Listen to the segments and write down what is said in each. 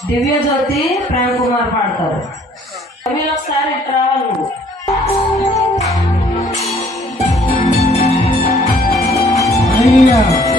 દિવ્ય જ્યોતિ પ્રેમકુમાર પાડકર અમે લોકો સારે ટ્રાવેલ Yeah.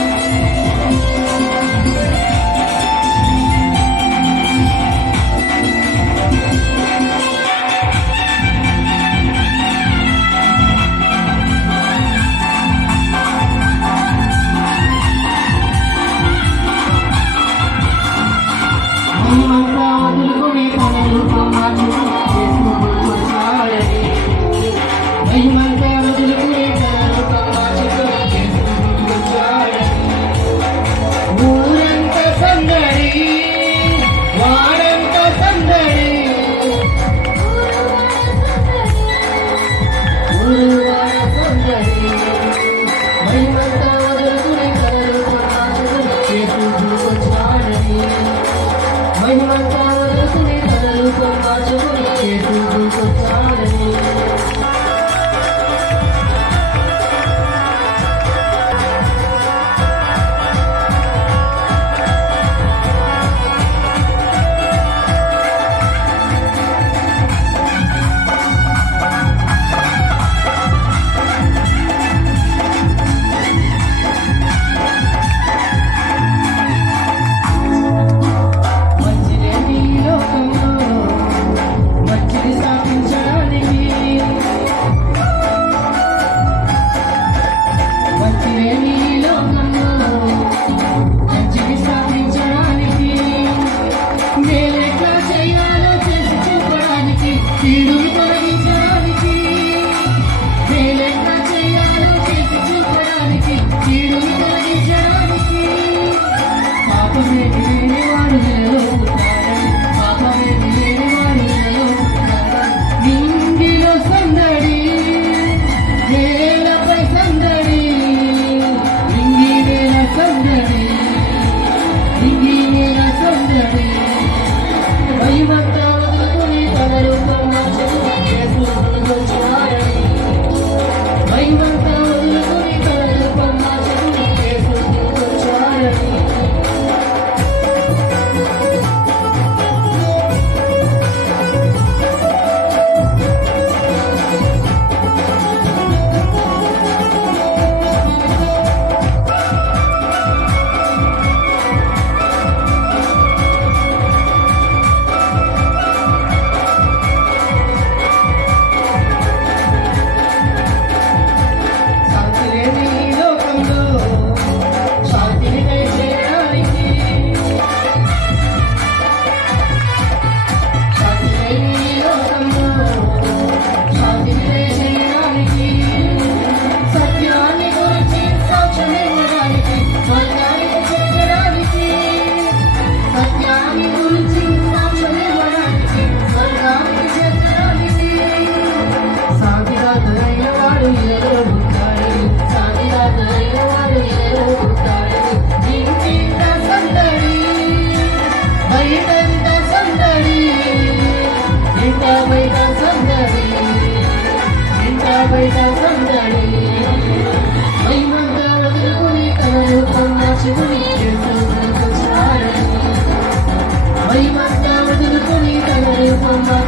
Bye.